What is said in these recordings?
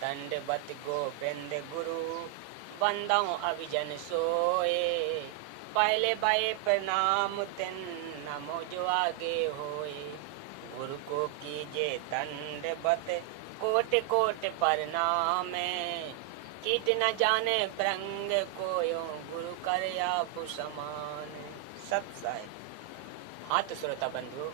दंडवत गोविंद गुरु बंदौ अभिजन सोए। पहले भय प्रणाम तिन नमो जो आगे होए। गुरु को कीजे दंडवत कोट कोट प्रणाम। कीट न जाने भृंग कोयो गुरु कर आपु समान। सत्साय। हाँ तो श्रोता बंधु,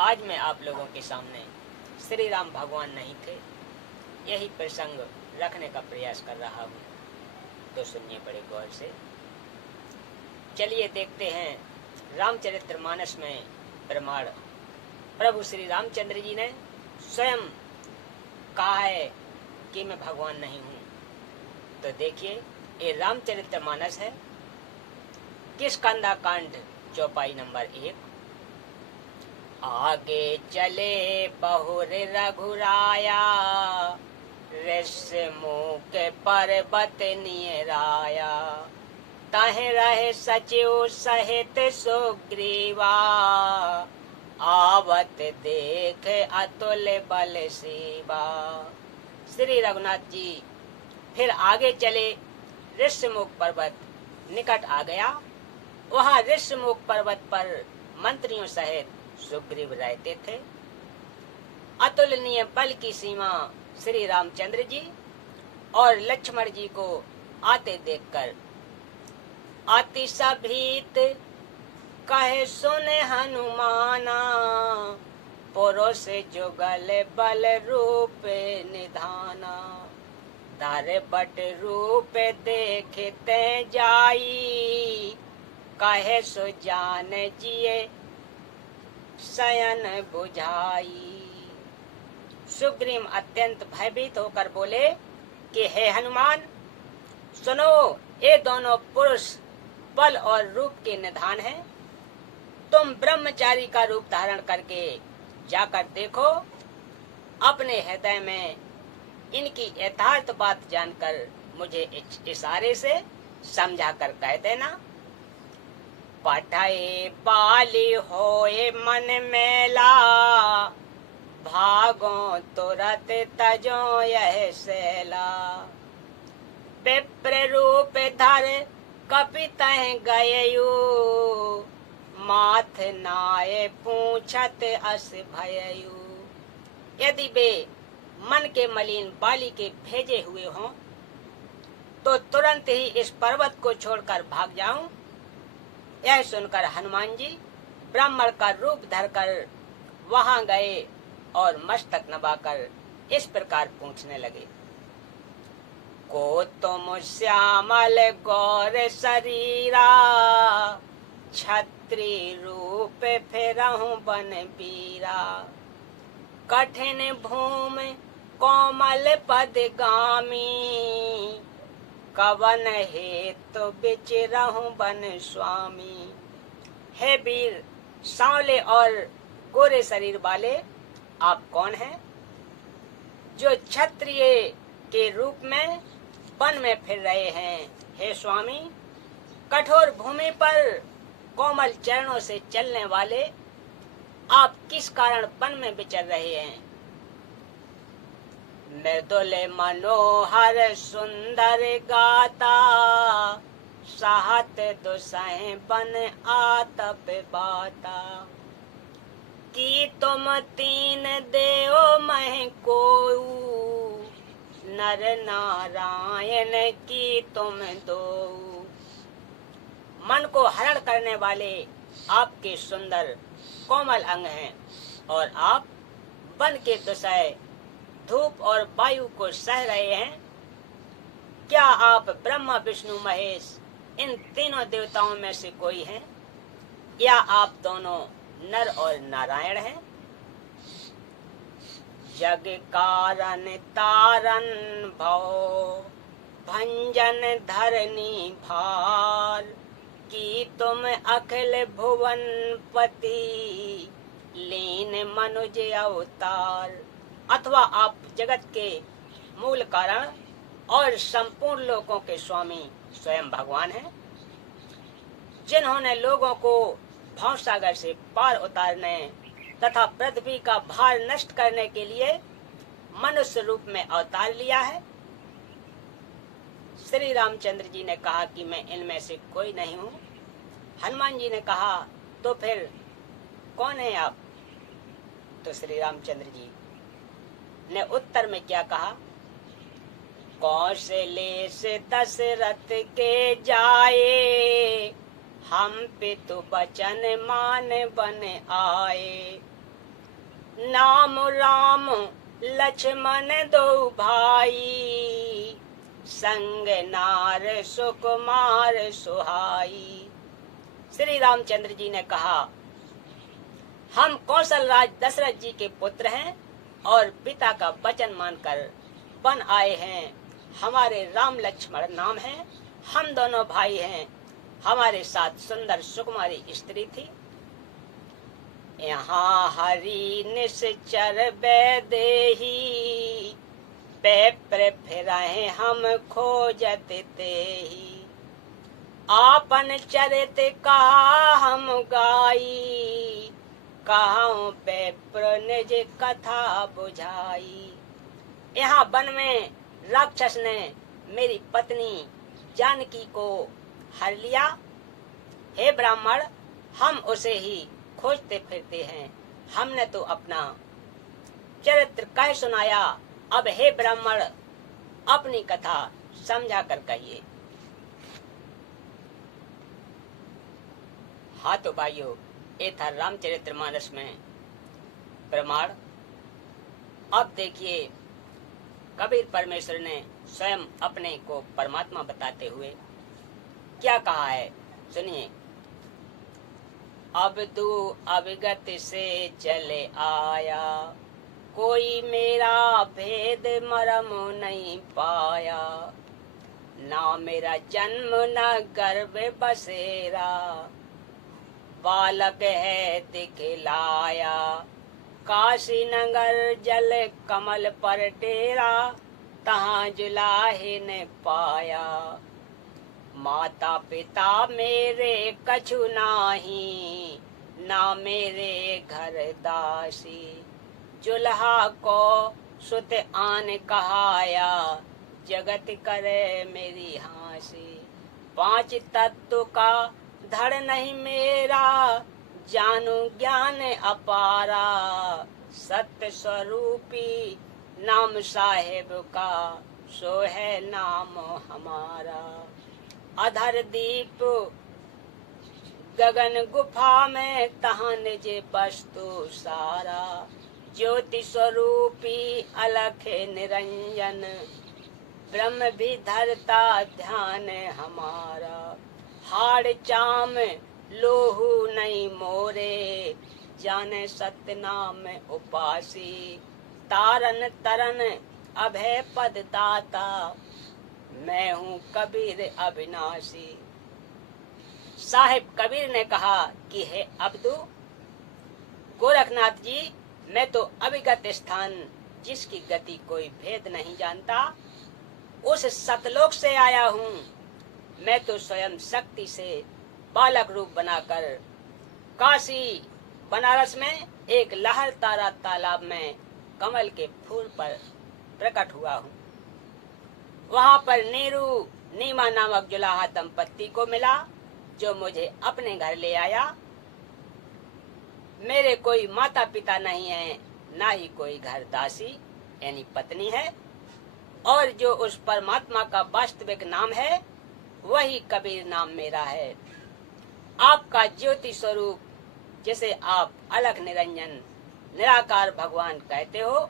आज मैं आप लोगों के सामने श्री राम भगवान नहीं थे यही प्रसंग रखने का प्रयास कर रहा हूँ, तो सुनिए बड़े गौर से। चलिए देखते हैं रामचरितमानस में प्रमाण प्रभु श्री रामचंद्र जी ने स्वयं कहा है कि मैं भगवान नहीं हूँ। तो देखिए, ये रामचरितमानस है, किष्किंधा कांड चौपाई नंबर 1। आगे चले बहुर रघुराया, ऋषि मुख पर्वत नियराया। ताहे रहे सचिव सहित सुग्रीवा, आवत देख अतुल बल शिवा। श्री रघुनाथ जी फिर आगे चले, ऋषिमुख पर्वत निकट आ गया। वहाँ ऋषिमुख पर्वत पर मंत्रियों सहित सुग्रीव रहते थे। अतुलनीय बल की सीमा श्री रामचंद्र जी और लक्ष्मण जी को आते देखकर अतिशभीत कहे सुने हनुमाना, पुरुष जुगल बल रूप निधाना। धर बट रूप देखते जाई, कहे सो जान जिए शयन बुझाई। सुग्रीव अत्यंत भयभीत होकर बोले कि हे हनुमान, सुनो, ये दोनों पुरुष बल और रूप के निधान हैं। तुम ब्रह्मचारी का रूप धारण करके जाकर देखो। अपने हृदय में इनकी यथार्थ बात जानकर मुझे इशारे से समझा कर कह देना। पठाए पाली होए मन मेला, भागो तुरत तजो यह सेला। विप्र रूप धर कपित गययु, माथ नाये पूछत अस भययु। यदि वे मन के मलिन बाली के भेजे हुए हों तो तुरंत ही इस पर्वत को छोड़कर भाग जाऊं। यह सुनकर हनुमान जी ब्राह्मण का रूप धरकर वहां गए और मस्तक नवाकर इस प्रकार पूछने लगे। को तुम श्यामल गौर शरीरा, छत्री रूप फिरहु बन बीरा। कठिन भूमि कोमल पद गामी, कवन हेतु बिचरहु बन स्वामी। हे वीर, सांवले और गोरे शरीर वाले, आप कौन हैं जो क्षत्रिय के रूप में वन में फिर रहे हैं? हे स्वामी, कठोर भूमि पर कोमल चरणों से चलने वाले आप किस कारण वन में विचर रहे हैं? मृदुल मनोहर सुंदर गाता, साहत दुसह बन आतप बाता। की तुम तीन देव मह कोऊ, नर नारायण की तुम दो। मन को हरण करने वाले आपके सुंदर कोमल अंग हैं और आप वन के दुसह धूप और वायु को सह रहे हैं। क्या आप ब्रह्मा विष्णु महेश इन तीनों देवताओं में से कोई हैं, या आप दोनों नर और नारायण हैं? जग कारण तारन भव, भंजन धरनी भार। की तुम अखिल भुवन पति, लीन मनुज अवतार। अथवा आप जगत के मूल कारण और संपूर्ण लोकों के स्वामी स्वयं भगवान हैं, जिन्होंने लोगों को भवसागर से पार उतारने तथा पृथ्वी का भार नष्ट करने के लिए मनुष्य रूप में अवतार लिया है। श्री रामचंद्र जी ने कहा कि मैं इनमें से कोई नहीं हूँ। हनुमान जी ने कहा तो फिर कौन है आप? तो श्री रामचंद्र जी ने उत्तर में क्या कहा? कौशले से दशरथ के जाए, हम पितु बचन मान बन आए। नाम राम लक्ष्मण दो भाई, संग नार सुकुमार सुहाई। श्री रामचंद्र जी ने कहा हम कौशल राज दशरथ जी के पुत्र हैं और पिता का वचन मानकर बन आए हैं। हमारे राम लक्ष्मण नाम है, हम दोनों भाई हैं। हमारे साथ सुंदर सुकुमारी स्त्री थी। यहाँ हरि निश्चर वैदेही, पैप्र फिराए हम खोजत तेही। आपन चरित कहा हम गाई, कहां पैप्र निज कथा बुझाई। यहाँ वन में राक्षस ने मेरी पत्नी जानकी को हर लिया। हे ब्राह्मण, हम उसे ही खोजते फिरते हैं। हमने तो अपना चरित्र कह सुनाया। अब हे ब्राह्मण, अपनी कथा समझा कर कहिए। हाँ तो भाइयों, ये था रामचरितमानस में प्रमाण। अब देखिए कबीर परमेश्वर ने स्वयं अपने को परमात्मा बताते हुए क्या कहा है, सुनिए। अब तू अवगत से चले आया, कोई मेरा भेद मरम नहीं पाया। ना मेरा जन्म न गर्भ बसेरा, बालक है दिखलाया। काशी नगर जल कमल पर टेरा, तहाँ जुलाहे ने पाया। माता पिता मेरे कछु नाही, ना मेरे घर दासी। जुल्हा को सुत आन कहाया, जगत करे मेरी हांसी। पांच तत्व का धड़ नहीं मेरा, जानू ज्ञान अपारा। सत्य स्वरूपी नाम साहेब का, सो है नाम हमारा। अधर दीप गगन गुफा में, तहाँ निज वस्तु सारा। ज्योति स्वरूपी अलख निरंजन, ब्रह्म भी धरता ध्यान हमारा। हाड़ चाम लोहू नहीं मोरे, जाने सत्य नाम उपासी। तारन तरन अभय पद दाता, मैं हूँ कबीर अविनाशी। साहिब कबीर ने कहा कि हे अब्दू, गोरखनाथ जी, मैं तो अविगत स्थान, जिसकी गति कोई भेद नहीं जानता, उस सतलोक से आया हूँ। मैं तो स्वयं शक्ति से बालक रूप बनाकर काशी बनारस में एक लहर तारा तालाब में कमल के फूल पर प्रकट हुआ हूँ। वहाँ पर नीरू नीमा नामक जुलाहा दंपत्ति को मिला, जो मुझे अपने घर ले आया। मेरे कोई माता पिता नहीं है, ना ही कोई घर दासी यानी पत्नी है, और जो उस परमात्मा का वास्तविक नाम है वही कबीर नाम मेरा है। आपका ज्योति स्वरूप, जिसे आप अलख निरंजन निराकार भगवान कहते हो,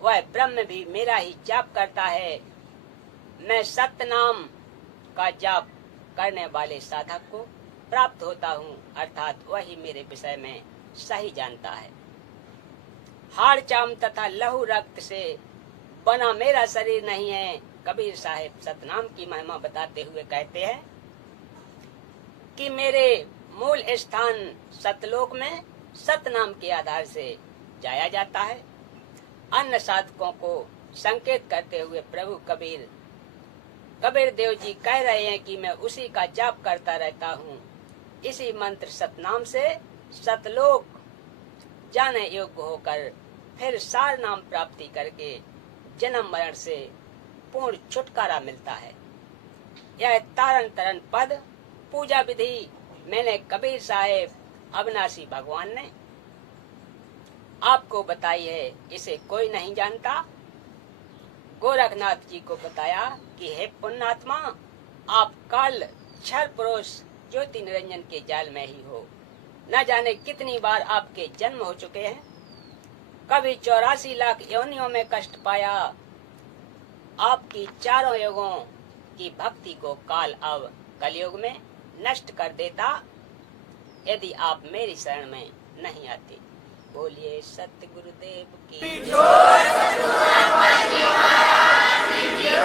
वह ब्रह्म भी मेरा ही जाप करता है। मैं सत्य नाम का जाप करने वाले साधक को प्राप्त होता हूँ, अर्थात वही मेरे विषय में सही जानता है। हाड़ चाम तथा लहू रक्त से बना मेरा शरीर नहीं है। कबीर साहिब सतनाम की महिमा बताते हुए कहते हैं कि मेरे मूल स्थान सतलोक में सतनाम के आधार से जाया जाता है। अन्य साधकों को संकेत करते हुए प्रभु कबीर देव जी कह रहे हैं कि मैं उसी का जाप करता रहता हूँ। इसी मंत्र सतनाम से सतलोक जाने योग्य होकर फिर सार नाम प्राप्ति करके जन्म मरण से पूर्ण छुटकारा मिलता है। यह तारण तरण पद पूजा विधि मैंने कबीर साहेब अविनाशी भगवान ने आपको बताई है, इसे कोई नहीं जानता। गोरखनाथ जी को बताया कि हे पुण्यात्मा, आप कल क्षर पुरुष ज्योति निरंजन के जाल में ही हो। न जाने कितनी बार आपके जन्म हो चुके हैं, कभी 84 लाख योनियों में कष्ट पाया। आपकी चारों युगों की भक्ति को काल अब कलयुग में नष्ट कर देता, यदि आप मेरी शरण में नहीं आते। बोलिए सत्य गुरुदेव की।